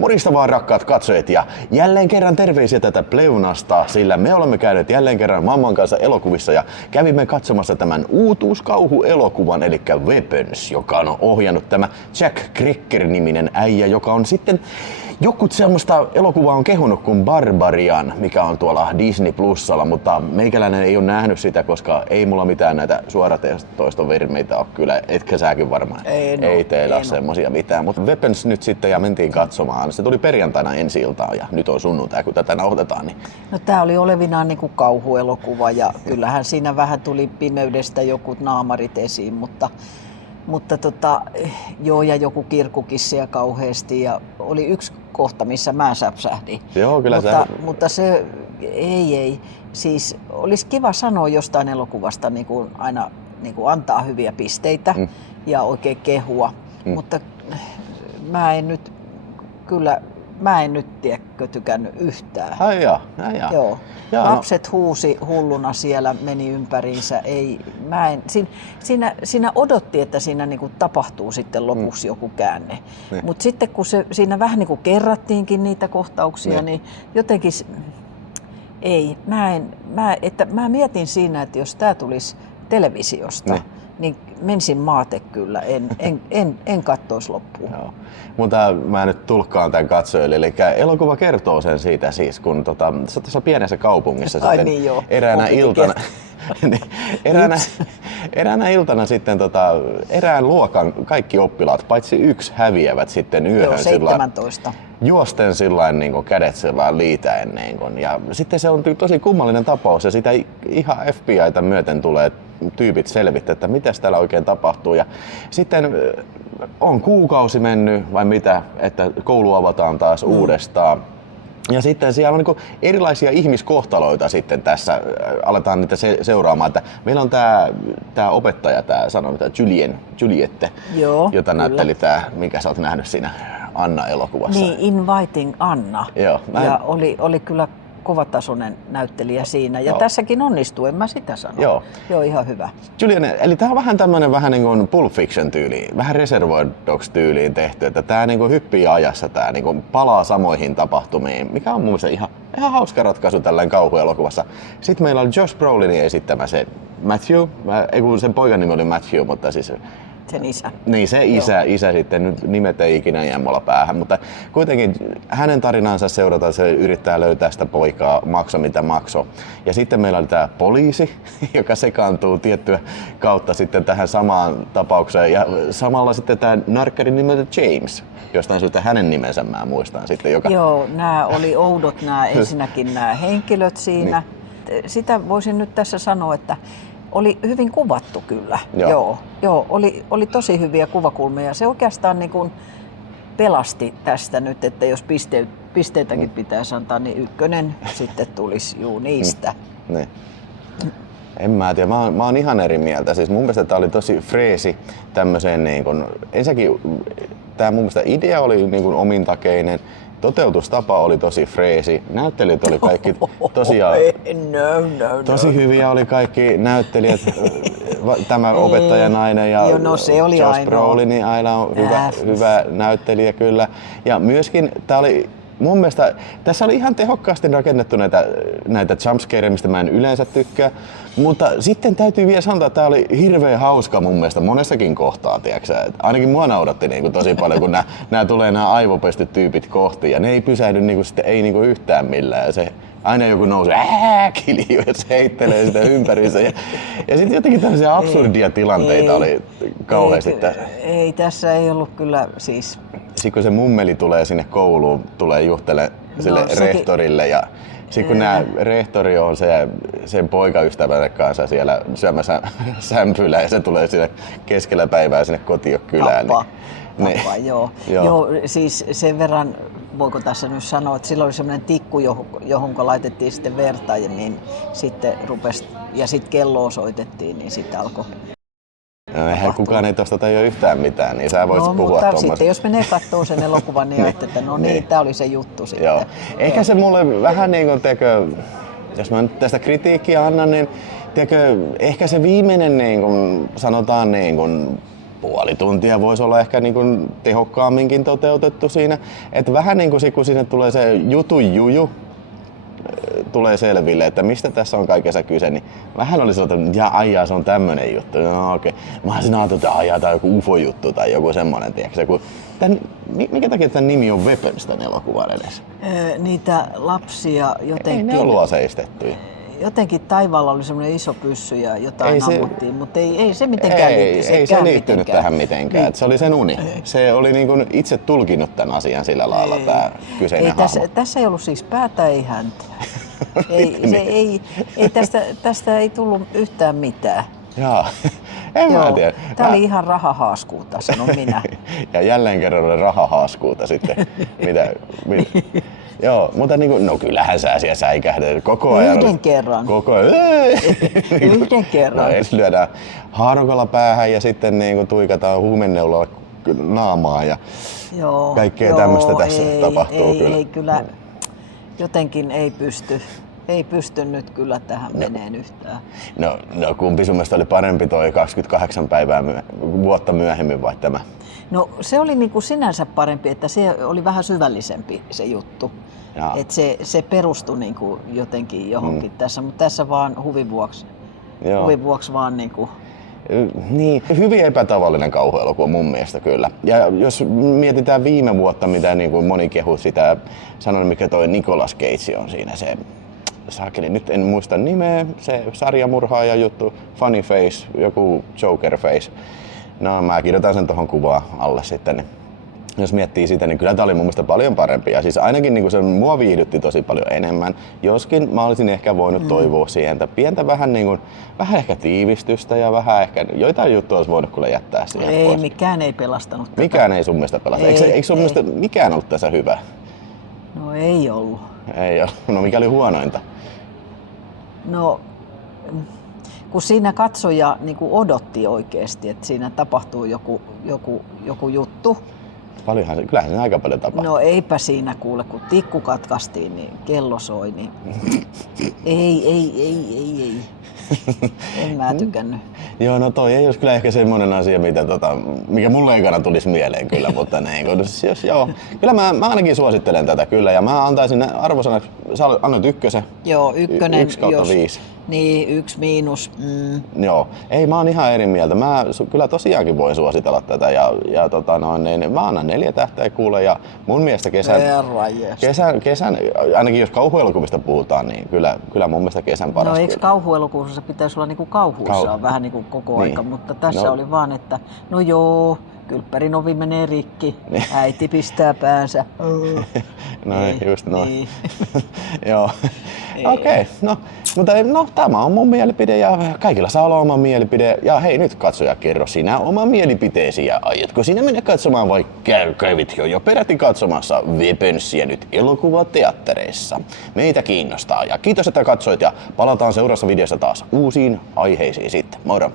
Morista vaan rakkaat katsojat ja jälleen kerran terveisiä tätä Pleunasta, sillä me olemme käyneet jälleen kerran mamman kanssa elokuvissa ja kävimme katsomassa tämän uutuuskauhuelokuvan eli Weapons, joka on ohjannut tämä Jack Cracker-niminen äijä, joka on sitten jokut semmoista elokuvaa on kehunut kuin Barbarian, mikä on tuolla Disney Plusalla, mutta meikäläinen ei ole nähnyt sitä, koska ei mulla mitään näitä suoratoistovermeitä ole kyllä, etkä säkin varmaan. Ei teillä ole semmosia mitään, mutta Weapons nyt sitten ja mentiin katsomaan. Se tuli perjantaina ensi-iltaan ja nyt on sunnuntai, kun tätä nauhoitetaan. Niin. No tää oli olevinaan niinku kauhuelokuva ja kyllähän siinä vähän tuli pimeydestä jokut naamarit esiin, mutta joo, ja joku kirkkukissia kauheasti ja oli yksi kohta, missä mä säpsähdin. Joo, kyllä mutta se ei. Siis olisi kiva sanoa jostain elokuvasta niin kuin aina niin kuin antaa hyviä pisteitä ja oikein kehua, mutta mä en nyt tiedäkö tykännyt yhtään. Ai jaa. Joo. Lapset huusi hulluna siellä, meni ympäriinsä. Siinä odotti, että siinä niinku tapahtuu sitten lopussa joku käänne. Mutta sitten kun siinä vähän niinku kerrattiinkin niitä kohtauksia, niin jotenkin ei. Mä mietin siinä, että jos tää tulisi televisiosta, niin menisin maate kyllä, en kattoisi loppuun. Joo. Mutta mä nyt tulkkaan tämän katsojille, eli elokuva kertoo sen siitä siis, kun tuossa pienessä kaupungissa sitten eräänä iltana sitten erään luokan kaikki oppilaat, paitsi yksi, häviävät sitten yöhön. Joo, 17. Juosten sillain niin kädet sillain liitäen. Niin ja sitten se on tosi kummallinen tapaus ja sitä ihan FBI:tä myöten tulee tyypit selvittää, että mitä täällä oikein tapahtuu. Ja sitten on kuukausi mennyt vai mitä, että koulu avataan taas uudestaan. Ja sitten siellä on niin erilaisia ihmiskohtaloita sitten tässä, aletaan niitä seuraamaan, että meillä on tämä opettaja, tämä Juliette, jota näytteli tämä, mikä sä oot nähnyt siinä Anna-elokuvassa. Niin, Inviting Anna. Joo, ja oli kyllä kovatasoinen näyttelijä siinä ja tässäkin onnistuu, en mä sitä sano. Joo, ihan hyvä. Julian, eli tää on vähän tämmönen vähän niin kuin Pulp Fiction tyyliin, vähän Reservoir Dogs tyyliin tehty, että tää niin kuin hyppii ajassa, tää niin kuin palaa samoihin tapahtumiin, mikä on mun mielestä ihan hauska ratkaisu tällainen kauhuelokuvassa. Sitten meillä on Josh Brolinin esittämä se Matthew, sen poikan nimi oli Matthew, mutta siis sen isä. Niin, se isä sitten, nyt nimet ei ikinä jää mulla päähän, mutta kuitenkin hänen tarinansa seurataan, se yrittää löytää sitä poikaa, makso mitä makso. Ja sitten meillä oli tämä poliisi, joka sekaantuu tiettyä kautta sitten tähän samaan tapaukseen. Ja samalla sitten tämä narkkari nimeltä James, jostain syystä hänen nimensä mä muistan sitten. Joo, nämä oli oudot ensinnäkin nämä henkilöt siinä. Niin. Sitä voisin nyt tässä sanoa, että oli hyvin kuvattu kyllä. Joo, oli tosi hyviä kuvakulmia. Se oikeastaan niin kuin pelasti tästä nyt, että jos pisteitäkin pitäisi antaa, niin ykkönen sitten tulisi niistä. Niin. En mä tiedä, mä oon ihan eri mieltä. Siis mun mielestä tää oli tosi freesi tämmöiseen niin kuin, ensinnäkin tää mun mielestä idea oli niin kuin omintakeinen. Toteutustapa oli tosi freesi. Näyttelijät oli kaikki tosiaan tosi hyviä oli kaikki näyttelijät. Tämä opettajanainen ja Josh Brolin aina on hyvä näyttelijä kyllä. Ja myöskin tää oli mun mielestä tässä oli ihan tehokkaasti rakennettu näitä jumpscareja, mistä mä en yleensä tykkää. Mutta sitten täytyy vielä sanoa, että tää oli hirveän hauska mun mielestä monessakin kohtaa, tiiäksä. Ainakin mua naudatti niinku tosi paljon, kun nämä tulee nämä aivopestyt tyypit kohti ja ne ei pysähdy niinku sitten ei niinku yhtään millään. Ja se aina joku nousee kiljuu ja se heittelee sitä ympäriinsä. Ja sitten jotenkin tämmöisiä absurdia tilanteita oli kauheasti. Ei, tässä ei ollut kyllä siis. Sitten kun se mummeli tulee sinne kouluun, tulee juhtelemaan sille rehtorille ja sitten kun rehtori on sen poikaystävänsä kanssa siellä syömässä sämpylää ja se tulee sinne keskellä päivää sinne kotiokylään. Tappa, joo. Joo, siis sen verran, voiko tässä nyt sanoa, että silloin oli semmoinen tikku, johon laitettiin sitten verta ja niin sitten rupesi, ja sitten kelloa soitettiin, niin sitten alkoi. Eihän kukaan ei tosta tajua yhtään mitään, niin sä voisit puhua tuommoista. Sitten jos menee kattoo sen elokuvan, niin että no niin, tää oli se juttu sitten. Joo. Ehkä se mulle vähän niin kuin jos mä nyt tästä kritiikkiä annan, niin ehkä se viimeinen niin kuin, sanotaan niin kuin puoli tuntia voisi olla ehkä niin kuin tehokkaamminkin toteutettu siinä. Että vähän niin kuin kun sinne tulee se jutun juju, tulee selville, että mistä tässä on kaikessa kyse, niin vähän oli sellainen, että aijaa, se on tämmönen juttu. No okei. Mä olisin ajatellut, että aijaa, tää on joku UFO-juttu tai joku semmonen, tiiäksä. Minkä takia tämän nimi on Weapons tän elokuvan edessä? Niitä lapsia jotenkin... Ei ne ollut aseistettuja. Jotenkin taivaalla oli semmoinen iso pyssy ja jotain ammuttiin, mutta ei se mitenkään liittynyt. Ei se liittynyt tähän mitenkään. Niin. Se oli sen uni. Se oli niin kuin itse tulkinnut tämän asian sillä lailla, tämä kyseinen hahmo. Tässä ei ollut siis päätä, ei häntä. Tästä ei tullut yhtään mitään. Jaa, en mä tiedä. Tää oli ihan rahahaaskuuta, sanon minä. Ja jälleen kerran oli rahahaaskuuta sitten. Mitä? Joo, mutta niin kuin, no kyllähän sä siellä säikähdät koko ajan. Yhden kerran. Koko ajan. Yhden kerran. No ensin lyödään haarukalla päähän ja sitten niin kuin tuikataan huumenneulalla naamaa ja kaikkea tämmöistä tässä tapahtuu kyllä. Ei kyllä, jotenkin ei pysty nyt kyllä tähän meneen yhtään. No kumpi sun mielestä oli parempi toi 28 vuotta myöhemmin vai tämä? No se oli niinku sinänsä parempi, että se oli vähän syvällisempi se juttu. Että se perustui niinku jotenkin johonkin tässä, mutta tässä vaan huvin vuoksi vaan niinku... Niin, hyvin epätavallinen kauhuelokuva mun mielestä kyllä. Ja jos mietitään viime vuotta, mitä niin kuin moni kehui sitä, sanon mikä toi Nicolas Cage on siinä se, saakeli, nyt en muista nimeä, se sarjamurhaaja juttu, Funny Face, joku Joker Face. No mä kirjoitan sen tohon kuvaan alle sitten. Niin jos miettii sitä, niin kyllä tää oli mun mielestä paljon parempi. Ja siis ainakin niin se mua viihdytti tosi paljon enemmän. Joskin mä olisin ehkä voinut toivoa siihen, että pientä vähän, niin kuin, vähän ehkä tiivistystä ja vähän ehkä joitain juttuja olisi voinut kyllä jättää siihen ei, pois. Mikään ei pelastanut tätä. Mikään ei sun mielestä pelastanut. Eikö sun mielestä mikään ollut tässä hyvä? No ei ollut. Ei ollut. No mikä oli huonointa? No kun siinä katsoja niin kuin odotti oikeasti, että siinä tapahtuu joku juttu. Kyllähän se aika paljon tapahtuu. No eipä siinä kuule, kun tikku katkaistiin, niin kello soi, niin ei. En mä tykännyt. Joo, no toi ei olisi kyllä ehkä semmoinen asia, mikä mulle ekana tulisi mieleen kyllä, mutta kyllä mä ainakin suosittelen tätä kyllä ja mä antaisin arvosanaksi, sä annoit ykkösen. Joo, ykkönen. 1/5. Niin, 1 miinus. Joo, ei mä oon ihan eri mieltä. Mä kyllä tosiaankin voin suositella tätä ja niin mä annan 4 tähteä kuule ja mun mielestä kesän, ainakin jos kauhuelokuvista puhutaan, niin kyllä mun mielestä kesän paras. No eikö kauhuelokuvissa pitäisi olla niinku kauhuissa on vähän niinku koko aika, mutta tässä oli vaan, että no joo, kylppärin ovi menee rikki, äiti pistää päänsä. Noin, just noin. Niin. Joo. Okei, mutta tämä on mun mielipide ja kaikilla saa olla oma mielipide. Ja hei, nyt katsoja, kerro sinä oma mielipiteesi ja aiotko sinä mennä katsomaan vai kävit jo peräti katsomassa Weaponsia nyt elokuvateattereissa? Meitä kiinnostaa ja kiitos, että katsoit ja palataan seuraavassa videossa taas uusiin aiheisiin sitten. Moro!